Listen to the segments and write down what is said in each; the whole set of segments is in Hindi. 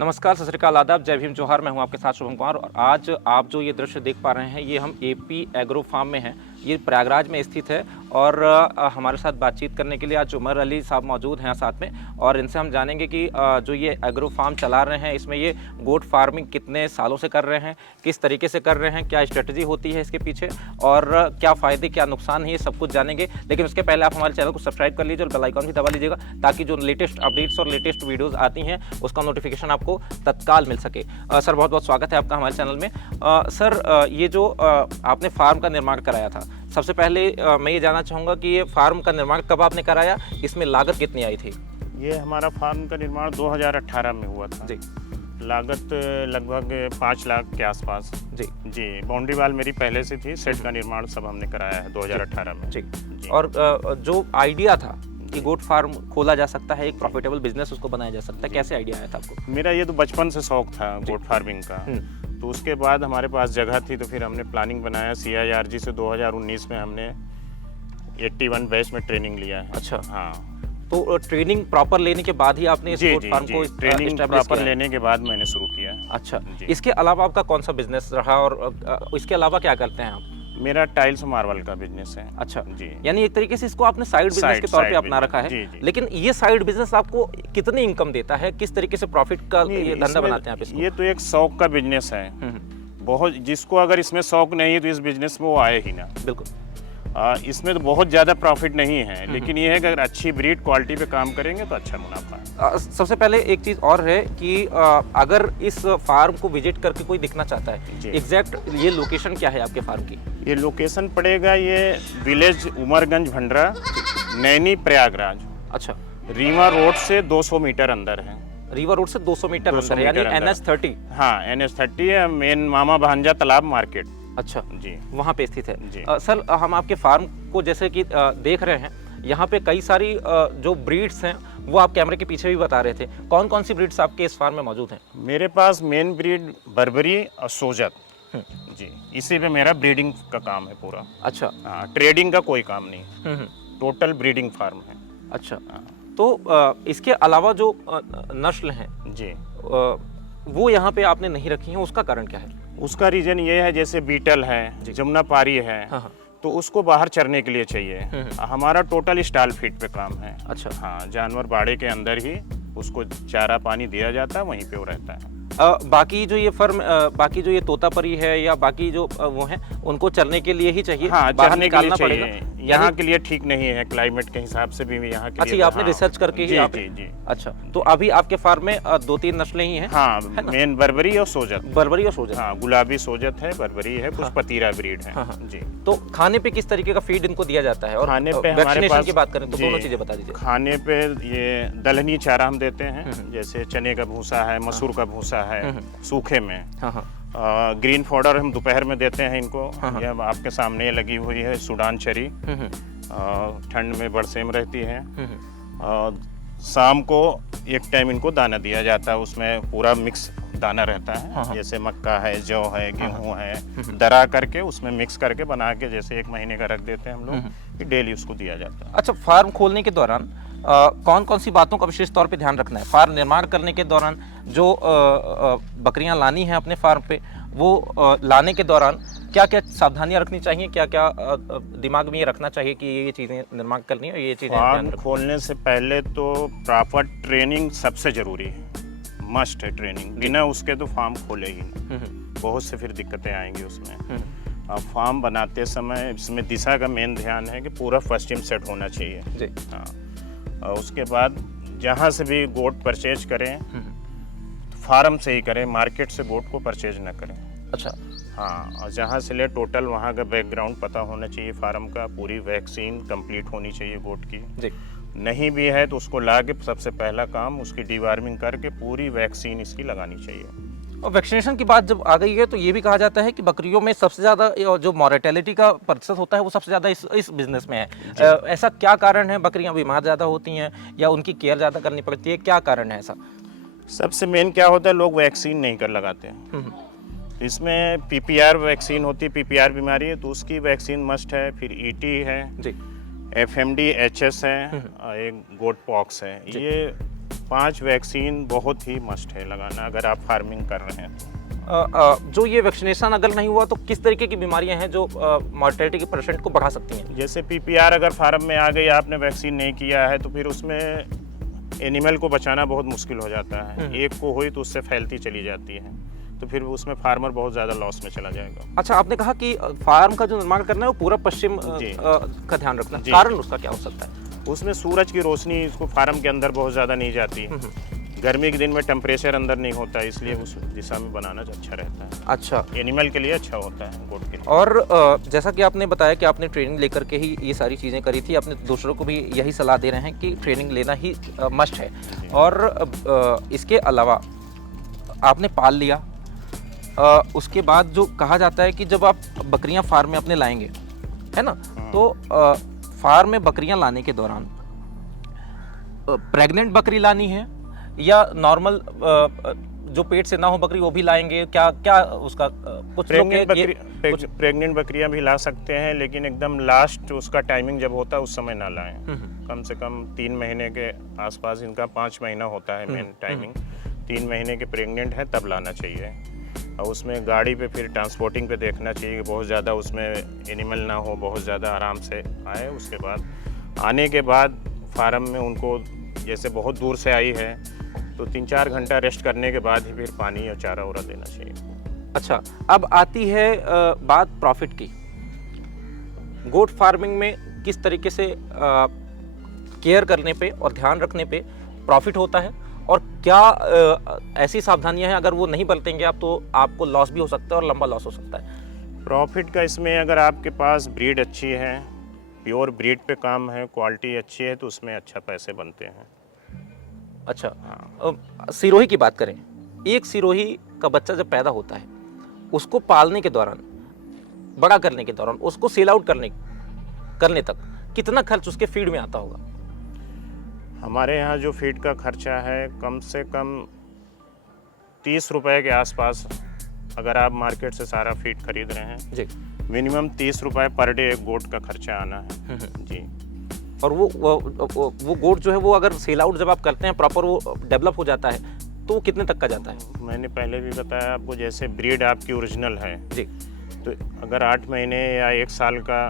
नमस्कार, सत श्री अकाल, आदाब, जय भीम, जोहार। मैं हूं आपके साथ शुभम कुमार और आज आप जो ये दृश्य देख पा रहे हैं ये हम एपी एग्रो फार्म में हैं। ये प्रयागराज में स्थित है और हमारे साथ बातचीत करने के लिए आज उमर अली साहब मौजूद हैं साथ में और इनसे हम जानेंगे कि जो ये एग्रो फार्म चला रहे हैं इसमें ये गोट फार्मिंग कितने सालों से कर रहे हैं, किस तरीके से कर रहे हैं, क्या स्ट्रेटजी होती है इसके पीछे और क्या फ़ायदे क्या नुकसान है, ये सब कुछ जानेंगे। लेकिन उसके पहले आप हमारे चैनल को सब्सक्राइब कर लीजिए और बेल आइकन भी दबा लीजिएगा ताकि जो लेटेस्ट अपडेट्स और लेटेस्ट वीडियोज़ आती हैं उसका नोटिफिकेशन आपको तत्काल मिल सके। सर, बहुत बहुत स्वागत है आपका हमारे चैनल में। सर, ये जो आपने फार्म का निर्माण कराया था, सबसे पहले मैं ये जानना चाहूँगा कि ये फार्म का निर्माण कब आपने कराया, इसमें लागत कितनी आई थी? ये हमारा फार्म का निर्माण 2018 में हुआ था जी। लागत लगभग 5 लाख के आसपास जी। बाउंड्री वाल मेरी पहले से थी, सेट का निर्माण सब हमने कराया है 2018 में जी। और जो आइडिया था कि गोट फार्म खोला जा सकता है, एक प्रॉफिटेबल बिजनेस उसको बनाया जा सकता है, कैसे आइडिया आया था आपको? मेरा ये तो बचपन से शौक था गोट फार्मिंग का। तो उसके बाद हमारे पास जगह थी तो फिर हमने प्लानिंग बनाया। CIRG से 2019 में हमने 81 बैच में ट्रेनिंग लिया है। अच्छा, हाँ। तो ट्रेनिंग प्रॉपर लेने के बाद ही आपने इस गोट फार्म को ट्रेनिंग प्रॉपर लेने के बाद मैंने शुरू किया। अच्छा, इसके अलावा आपका कौन सा बिजनेस रहा और इसके अलावा क्या करते हैं आप? मेरा टाइल्स मार्बल का बिजनेस है। अच्छा जी, यानी एक तरीके से इसको आपने साइड बिजनेस के तौर पे अपना रखा है। जी। लेकिन ये साइड बिजनेस आपको कितनी इनकम देता है, किस तरीके से प्रॉफिट का ये धंधा बनाते हैं आप इसको? ये तो एक शौक का बिजनेस है। बहुत, जिसको अगर इसमें शौक नहीं है तो इस बिजनेस में वो आए ही ना। बिल्कुल। इसमें तो बहुत ज़्यादा प्रॉफिट नहीं है, लेकिन ये है कि अगर अच्छी ब्रीड क्वालिटी पे काम करेंगे तो अच्छा मुनाफा है। सबसे पहले एक चीज़ और है कि अगर इस फार्म को विजिट करके कोई देखना चाहता है, एग्जैक्ट ये लोकेशन क्या है आपके फार्म की? ये लोकेशन पड़ेगा ये विलेज उमरगंज भंडरा, नैनी प्रयागराज। अच्छा, रीवा रोड से 200 मीटर अंदर है। रीवा रोड से 200 मीटर अंदर है, यानी NH30। हाँ, NH30 है, मेन मामा भांजा तालाब मार्केट। अच्छा जी, वहाँ पे स्थित है जी। सर, हम आपके फार्म को जैसे कि देख रहे हैं, यहाँ पे कई सारी जो ब्रीड्स हैं वो आप कैमरे के पीछे भी बता रहे थे। कौन कौन सी ब्रीड्स आपके इस फार्म में मौजूद हैं? मेरे पास मेन ब्रीड बर्बरी और सोजत जी। इसी पे मेरा ब्रीडिंग का काम है पूरा। अच्छा। हाँ, ट्रेडिंग का कोई काम नहीं, टोटल ब्रीडिंग फार्म है। अच्छा। तो इसके अलावा जो नस्ल हैं जी, वो यहाँ पे आपने नहीं रखी हैं, उसका कारण क्या है? उसका रीजन ये है, जैसे बीटल है, जमुना पारी है, हाँ। तो उसको बाहर चरने के लिए चाहिए। हमारा टोटल स्टाल फीड पे काम है। अच्छा। हाँ, जानवर बाड़े के अंदर ही उसको चारा पानी दिया जाता है, वहीं पे वो रहता है। बाकी जो ये फर्म बाकी जो ये तोतापरी है या बाकी जो वो हैं उनको चरने के लिए ही चाहिए? हाँ, बाहर चरने के लिए निकालना चाहिए। पड़ेगा? यहाँ के लिए ठीक नहीं है, क्लाइमेट के हिसाब से भी यहाँ के अच्छा, लिए। आपने रिसर्च करके ही आप? जी। अच्छा, तो अभी आपके फार्म में 2-3 नस्लें ही हैं? हाँ, मेन बर्बरी और सोजत। बर्बरी और सोजत। हाँ, गुलाबी सोजत है, बर्बरी है, कुछ पतीरा ब्रीड है। जी। तो खाने पे किस तरीके का फीड इनको दिया जाता है? और खाने पे हमारे वैक्सीनेशन पास की बात करें तो दोनों चीजें बता दीजिए। खाने पे ये दलहनी चारा हम देते हैं, जैसे चने का भूसा है, मसूर का भूसा है सूखे में। ग्रीन पाउडर हम दोपहर में देते हैं इनको। ये आपके सामने लगी हुई है सुडान चरी, ठंड में बरसेम रहती है। शाम को एक टाइम इनको दाना दिया जाता है, उसमें पूरा मिक्स दाना रहता है। जैसे मक्का है, जौ है, गेहूं है, दरा करके उसमें मिक्स करके बना के जैसे 1 महीने का रख देते हैं हम लोग, कि डेली उसको दिया जाता है। अच्छा, फार्म खोलने के दौरान कौन कौन सी बातों का विशेष तौर पे ध्यान रखना है? फार्म निर्माण करने के दौरान जो बकरियां लानी हैं अपने फार्म पे, वो लाने के दौरान क्या क्या सावधानियां रखनी चाहिए, क्या क्या दिमाग में ये रखना चाहिए कि ये चीज़ें निर्माण करनी है, ये चीज़ें? फार्म खोलने से पहले तो प्रॉपर ट्रेनिंग सबसे ज़रूरी है, मस्ट है ट्रेनिंग। बिना उसके तो फार्म खोले ही नहीं, बहुत से फिर दिक्कतें आएंगी उसमें। फार्म बनाते समय इसमें दिशा का मेन ध्यान है कि पूरा फर्स्ट टीम सेट होना चाहिए जी। हाँ, और उसके बाद जहाँ से भी गोट परचेज करें फार्म से ही करें, मार्केट से गोट को परचेज ना करें। अच्छा। हाँ, और जहाँ से ले टोटल वहाँ का बैकग्राउंड पता होना चाहिए फार्म का, पूरी वैक्सीन कंप्लीट होनी चाहिए गोट की जी। नहीं भी है तो उसको ला के सबसे पहला काम उसकी डिवार्मिंग करके पूरी वैक्सीन इसकी लगानी चाहिए। और वैक्सीनेशन की बात जब आ गई है तो ये भी कहा जाता है कि बकरियों में सबसे ज़्यादा जो मॉर्टेलिटी का प्रतिशत होता है वो सबसे ज़्यादा इस बिजनेस में है। ऐसा क्या कारण है? बकरियां बीमार ज़्यादा होती हैं या उनकी केयर ज़्यादा करनी पड़ती है, क्या कारण है ऐसा? सबसे मेन क्या होता है, लोग वैक्सीन नहीं कर लगाते हैं। इसमें PPR वैक्सीन होती है, PPR बीमारी है तो उसकी वैक्सीन मस्ट है। फिर ET है जी, FMD HS है, एक गोट पॉक्स है। ये 5 वैक्सीन बहुत ही मस्ट है लगाना अगर आप फार्मिंग कर रहे हैं तो। जो ये वैक्सीनेशन अगर नहीं हुआ तो किस तरीके की बीमारियां हैं जो मॉर्टेलिटी के परसेंट को बढ़ा सकती हैं? जैसे PPR अगर फार्म में आ गई, आपने वैक्सीन नहीं किया है, तो फिर उसमें एनिमल को बचाना बहुत मुश्किल हो जाता है। एक को हुई तो उससे फैलती चली जाती है, तो फिर उसमें फार्मर बहुत ज़्यादा लॉस में चला जाएगा। अच्छा, आपने कहा कि फार्म का जो निर्माण करना है वो पूरा पश्चिम का ध्यान रखना, कारण उसका क्या हो सकता है? उसमें सूरज की रोशनी उसको फार्म के अंदर बहुत ज़्यादा नहीं जाती। गर्मी के दिन में टेम्परेचर अंदर नहीं होता, इसलिए उस दिशा में बनाना अच्छा रहता है। अच्छा, एनिमल के लिए अच्छा होता है, गोट के लिए। और जैसा कि आपने बताया कि आपने ट्रेनिंग लेकर के ही ये सारी चीज़ें करी थी, आपने दूसरों को भी यही सलाह दे रहे हैं कि ट्रेनिंग लेना ही मस्ट है। और इसके अलावा आपने पाल लिया, उसके बाद जो कहा जाता है कि जब आप बकरियां फार्म में अपने लाएंगे, है ना, तो फार्म में बकरियां लाने के दौरान प्रेग्नेंट बकरी लानी है या नॉर्मल जो पेट से ना हो बकरी वो भी लाएंगे? क्या क्या उसका कुछ प्रेग्नेंट बकरियां भी ला सकते हैं, लेकिन एकदम लास्ट उसका टाइमिंग जब होता है उस समय ना लाएं। कम से कम 3 महीने के आसपास, इनका 5 महीना होता है मेन टाइमिंग। 3 महीने के प्रेग्नेंट है तब लाना चाहिए। और उसमें गाड़ी पे फिर ट्रांसपोर्टिंग पे देखना चाहिए कि बहुत ज़्यादा उसमें एनिमल ना हो, बहुत ज़्यादा आराम से आए। उसके बाद आने के बाद फार्म में उनको, जैसे बहुत दूर से आई है तो 3-4 घंटा रेस्ट करने के बाद ही फिर पानी और चारा उरा देना चाहिए। अच्छा, अब आती है बात प्रॉफिट की। गोट फार्मिंग में किस तरीके से केयर करने पे और ध्यान रखने पे प्रॉफिट होता है, और क्या ऐसी सावधानियां हैं अगर वो नहीं बरतेंगे आप तो आपको लॉस भी हो सकता है और लंबा लॉस हो सकता है? प्रॉफिट का इसमें अगर आपके पास ब्रीड अच्छी है, प्योर ब्रीड पे काम है, क्वालिटी अच्छी है, तो उसमें अच्छा पैसे बनते हैं। अच्छा, सिरोही की बात करें, एक सिरोही का बच्चा जब पैदा होता है उसको पालने के दौरान, बड़ा करने के दौरान, उसको सेल आउट करने तक कितना खर्च उसके फीड में आता होगा? हमारे यहाँ जो फीड का खर्चा है कम से कम 30 रुपए के आसपास, अगर आप मार्केट से सारा फीड खरीद रहे हैं जी, मिनिमम 30 रुपए पर डे एक गोट का खर्चा आना है जी। और वो गोट जो है वो अगर सेल आउट जब आप करते हैं प्रॉपर, वो डेवलप हो जाता है तो वो कितने तक का जाता है? मैंने पहले भी बताया आपको, जैसे ब्रीड आपकी ओरिजिनल है जी, तो अगर 8 महीने या 1 साल का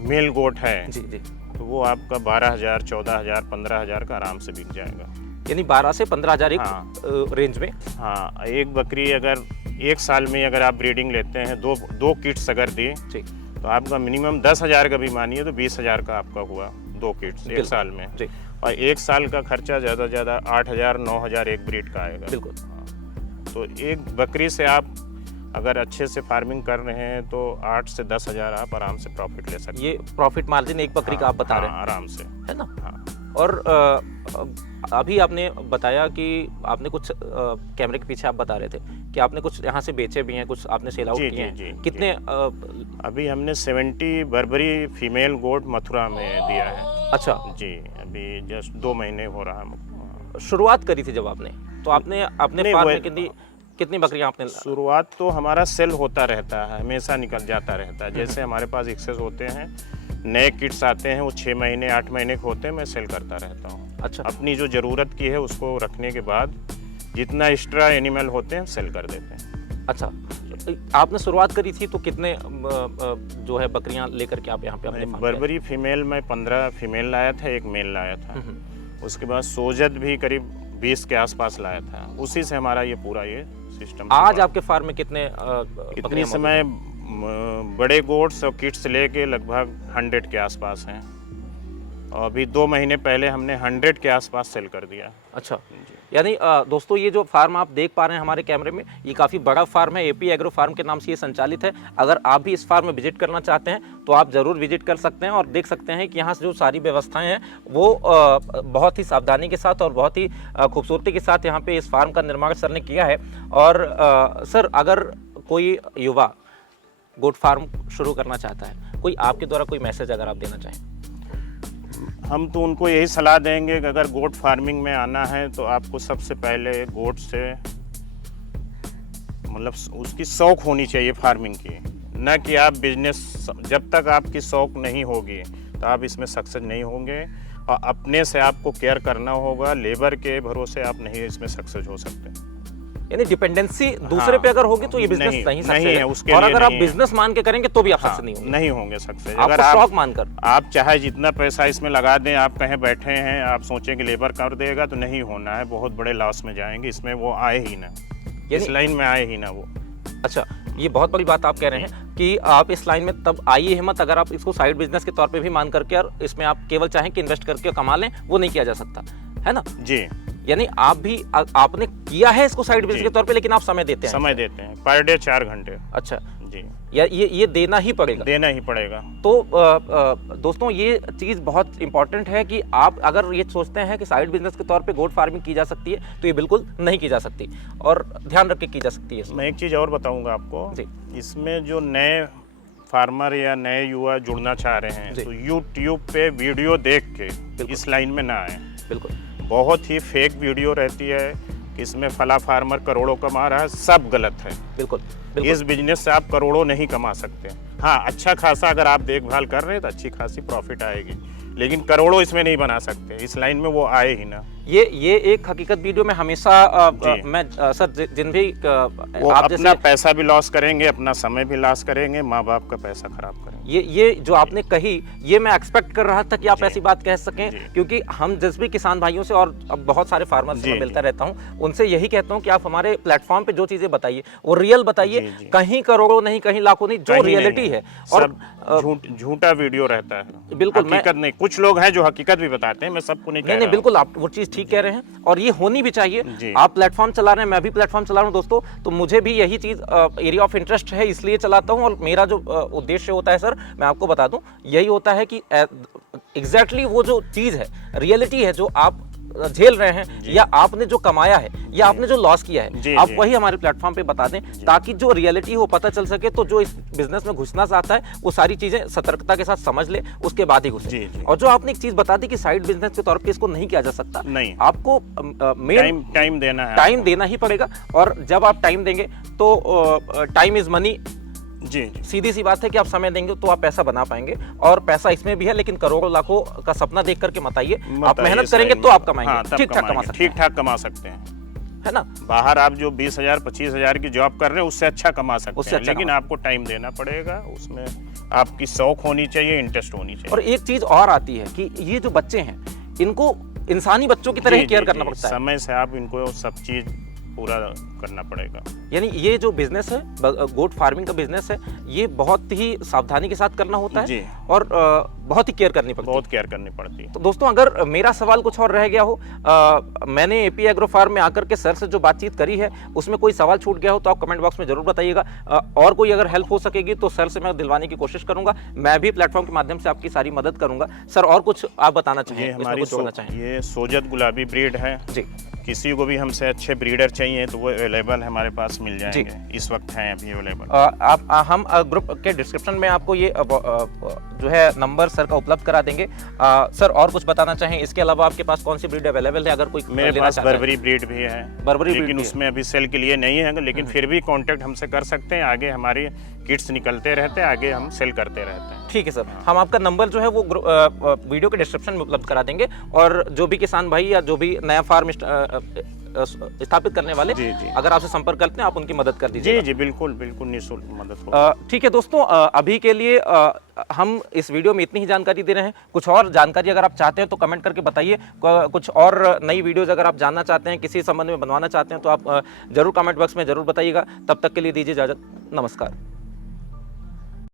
मेल गोट है जी जी, तो वो आपका 12,000, 14,000, 15,000 का आराम से बिक जाएगा। यानी 12 से 15,000 एक रेंज में। हाँ, एक बकरी अगर 1 साल में अगर आप ब्रीडिंग लेते हैं, दो किट्स अगर दी तो आपका मिनिमम 10,000 का भी मानिए तो 20,000 का आपका हुआ 2 किट्स 1 साल में जी। और 1 साल का खर्चा ज़्यादा से ज़्यादा 8,000, 9,000 एक ब्रीड का आएगा। बिल्कुल। तो एक बकरी से आप अगर अच्छे से फार्मिंग कर रहे हैं तो 8 से 10,000 आप आराम से प्रॉफिट ले सकते हैं। ये प्रॉफिट मार्जिन एक बकरी का आप बता रहे हैं? आराम से, है ना। हाँ। और अभी आपने बताया कि आपने कुछ कैमरे के पीछे आप बता रहे थे कि आपने कुछ यहाँ से बेचे भी हैं, कुछ आपने सेल आउट किए हैं। कितने? अभी हमने 70 बर्बरी फीमेल गोट मथुरा में दिया है। अच्छा जी, अभी जस्ट 2 महीने हो रहा है। शुरुआत करी थी जब आपने, तो आपने अपने फार्म में कितनी बकरियां आपने? शुरुआत तो हमारा सेल होता रहता है, हमेशा निकल जाता रहता है। जैसे हमारे पास एक्सेस होते हैं, नए किट्स आते हैं, वो 6 महीने 8 महीने के होते हैं, मैं सेल करता रहता हूँ। अच्छा, अपनी जो ज़रूरत की है उसको रखने के बाद जितना एक्स्ट्रा एनिमल होते हैं सेल कर देते हैं। अच्छा, आपने शुरुआत करी थी तो कितने जो है बकरियां लेकर के आप यहाँ पे अपने? बर्बरी फीमेल में 15 फीमेल लाया था, एक मेल लाया था। उसके बाद सोजत भी करीब 20 के आसपास लाया था। उसी से हमारा ये पूरा ये सिस्टम। आज आपके फार्म में कितने इतनी समय बड़े गोट्स और किट्स लेके लगभग 100 के आसपास हैं, और अभी 2 महीने पहले हमने 100 के आसपास सेल कर दिया। अच्छा, यानी दोस्तों ये जो फार्म आप देख पा रहे हैं हमारे कैमरे में, ये काफ़ी बड़ा फार्म है, एपी एग्रो फार्म के नाम से ये संचालित है। अगर आप भी इस फार्म में विजिट करना चाहते हैं तो आप ज़रूर विजिट कर सकते हैं और देख सकते हैं कि यहाँ से जो सारी व्यवस्थाएं हैं वो बहुत ही सावधानी के साथ और बहुत ही खूबसूरती के साथ यहाँ पे इस फार्म का निर्माण सर ने किया है। और सर, अगर कोई युवा गोट फार्म शुरू करना चाहता है, कोई आपके द्वारा कोई मैसेज अगर आप देना चाहें? हम तो उनको यही सलाह देंगे कि अगर गोट फार्मिंग में आना है तो आपको सबसे पहले गोट से मतलब उसकी शौक होनी चाहिए फार्मिंग की, न कि आप बिजनेस। जब तक आपकी शौक नहीं होगी तो आप इसमें सक्सेस नहीं होंगे। और अपने से आपको केयर करना होगा, लेबर के भरोसे आप नहीं इसमें सक्सेस हो सकते। यानी डिपेंडेंसी दूसरे पे अगर होगी तो ये बिजनेस नहीं सक्सेस है, उसके और लिए अगर आप नहीं बिजनेस मान के करेंगे तो भी आप सक्सेस नहीं होंगे। नहीं होंगे सक्सेस। अगर आप शौक मानकर आप चाहे जितना पैसा इसमें लगा दें, आप कहीं बैठे हैं, आप सोचें कि लेबर कर देगा, तो नहीं होना है, बहुत बड़े लॉस में जाएंगे, इसमें वो आए ही ना, इस लाइन में आए ही ना वो। अच्छा, ये बहुत बड़ी बात आप कह रहे हैं कि आप इस लाइन में तब आइए हिम्मत अगर आप इसको साइड बिजनेस के तौर पे भी मान करके और इसमें आप केवल चाहें कि इन्वेस्ट करके कमा लें, वो नहीं किया जा सकता है ना जी। यानी आप भी आपने किया है इसको साइड बिजनेस के तौर पे, लेकिन आप समय देते हैं। समय देते हैं, पर डे 4 घंटे। अच्छा जी, या ये देना ही पड़ेगा। देना ही पड़ेगा। तो दोस्तों ये चीज़ बहुत इंपॉर्टेंट है कि आप अगर ये सोचते हैं कि साइड बिजनेस के तौर पे गोट फार्मिंग की जा सकती है तो ये बिल्कुल नहीं की जा सकती, और ध्यान रख के की जा सकती है। मैं एक चीज़ और बताऊंगा आपको जी। इसमें जो नए फार्मर या नए युवा जुड़ना चाह रहे हैं तो यूट्यूब पे वीडियो देख के इस लाइन में ना आए। बिल्कुल, बहुत ही फेक वीडियो रहती है कि इसमें फला फार्मर करोड़ों कमा रहा है, सब गलत है। बिल्कुल, बिल्कुल। इस बिजनेस से आप करोड़ों नहीं कमा सकते। हाँ, अच्छा खासा अगर आप देखभाल कर रहे हैं तो अच्छी खासी प्रॉफिट आएगी, लेकिन करोड़ों इसमें नहीं बना सकते, इस लाइन में वो आए ही ना। ये एक हकीकत वीडियो में हमेशा मैं सर जिन भी वो आप अपना पैसा भी लॉस करेंगे, अपना समय भी लॉस करेंगे, माँ बाप का पैसा खराब करेंगे। ये जो आपने कही, ये मैं एक्सपेक्ट कर रहा था कि आप ऐसी बात कह सकें, क्योंकि हम जिस भी किसान भाइयों से और अब बहुत सारे फार्मर से मिलता रहता हूँ, उनसे यही कहता हूँ कि आप हमारे प्लेटफॉर्म पे जो चीजें बताइए वो रियल बताइए, कहीं करोड़ों नहीं, कहीं लाखों नहीं, जो रियलिटी है। और झूठा वीडियो रहता है, बिल्कुल हकीकत नहीं। कुछ लोग हैं जो हकीकत भी बताते हैं, मैं सबको नहीं कह रहा। नहीं, बिल्कुल आप वो चीज ठीक कह रहे हैं और ये होनी भी चाहिए। आप प्लेटफॉर्म चला रहे हैं, मैं भी प्लेटफॉर्म चला रहा हूँ दोस्तों, तो मुझे भी यही चीज एरिया ऑफ इंटरेस्ट है, इसलिए चलाता हूँ। और मेरा जो उद्देश्य होता है सर, मैं आपको बता दूं, यही होता है कि एग्जैक्टली वो जो चीज है, रियलिटी है, जो आप झेल रहे हैं या आपने जो कमाया है या आपने जो लॉस किया है, आप वही हमारे प्लेटफॉर्म पे बता दें, ताकि जो रियलिटी हो पता चल सके। तो जो इस बिजनेस में घुसना चाहता है वो सारी चीजें सतर्कता के साथ समझ ले, उसके बाद ही घुसे। और जो आपने एक चीज बता दी कि साइड बिजनेस के तौर पे इसको नहीं किया जा सकता, नहीं, आपको टाइम देना है, टाइम देना ही पड़ेगा। और जब आप टाइम देंगे तो टाइम इज मनी। जी, सीधी सी बात है कि आप समय देंगे तो आप पैसा बना पाएंगे, और पैसा इसमें भी है, लेकिन करोड़ों लाखों का सपना देख करके मत आइए। आप मेहनत करेंगे तो आप कमाएंगे, ठीक ठाक कमा सकते हैं, ठीक ठाक कमा सकते हैं, है ना। बाहर आप जो 20,000 25,000 की जॉब कर रहे हैं उससे अच्छा कमा सकते हैं, लेकिन आपको टाइम देना पड़ेगा, उसमें आपकी शौक होनी चाहिए, इंटरेस्ट होनी चाहिए। और एक चीज और आती है कि ये जो बच्चे हैं, इनको इंसानी बच्चों की तरह ही केयर करना पड़ता है। समय से आप इनको सब चीज पूरा करना पड़ेगा। यानी ये जो बिजनेस है, गोट फार्मिंग का बिजनेस है, ये बहुत ही सावधानी के साथ करना होता है और बहुत ही केयर करनी पड़ती है, बहुत केयर करनी पड़ती है। तो दोस्तों, अगर मेरा सवाल कुछ और रह गया हो, मैंने एपी एग्रो फार्म में आकर के सर से जो बातचीत करी है उसमें कोई सवाल छूट गया हो तो आप कमेंट बॉक्स में जरूर बताइएगा। और कोई अगर हेल्प हो सकेगी तो सर से मैं दिलवाने की कोशिश करूंगा। मैं भी प्लेटफॉर्म के माध्यम से आपकी सारी मदद करूंगा। सर, और कुछ आप बताना चाहिए? ये सोजत गुलाबी ब्रीड है जी, किसी को भी हमसे अच्छे ब्रीडर चाहिए तो वो अवेलेबल है, हमारे पास मिल जाएंगे, इस वक्त हैं अभी अवेलेबल। हम ग्रुप के डिस्क्रिप्शन में आपको ये जो है नंबर सर का उपलब्ध करा देंगे। सर, और कुछ बताना चाहें इसके अलावा? आपके पास कौन सी ब्रीड अवेलेबल है? अगर कोई मेरे पास बर्बरी ब्रीड भी है, बर्बरी, लेकिन उसमें अभी सेल के लिए नहीं है, लेकिन फिर भी कांटेक्ट हमसे कर सकते हैं। आगे हमारी किट्स निकलते रहते हैं, आगे हम सेल करते रहते हैं। ठीक है सर, हम आपका नंबर जो है वो वीडियो के डिस्क्रिप्शन में उपलब्ध करा देंगे, और जो भी किसान भाई या जो भी नया फार्म स्थापित करने वाले अगर आपसे संपर्क करते हैं, आप उनकी मदद कर दीजिए। जी, बिल्कुल बिल्कुल निःशुल्क मदद होगी। ठीक है दोस्तों, अभी के लिए हम इस वीडियो में इतनी ही जानकारी दे रहे हैं। कुछ और जानकारी अगर आप चाहते हैं तो कमेंट करके बताइए। कुछ और नई वीडियोज अगर आप जानना चाहते हैं, किसी संबंध में बनवाना चाहते हैं, तो आप जरूर कमेंट बॉक्स में जरूर बताइएगा। तब तक के लिए दीजिए इजाजत, नमस्कार।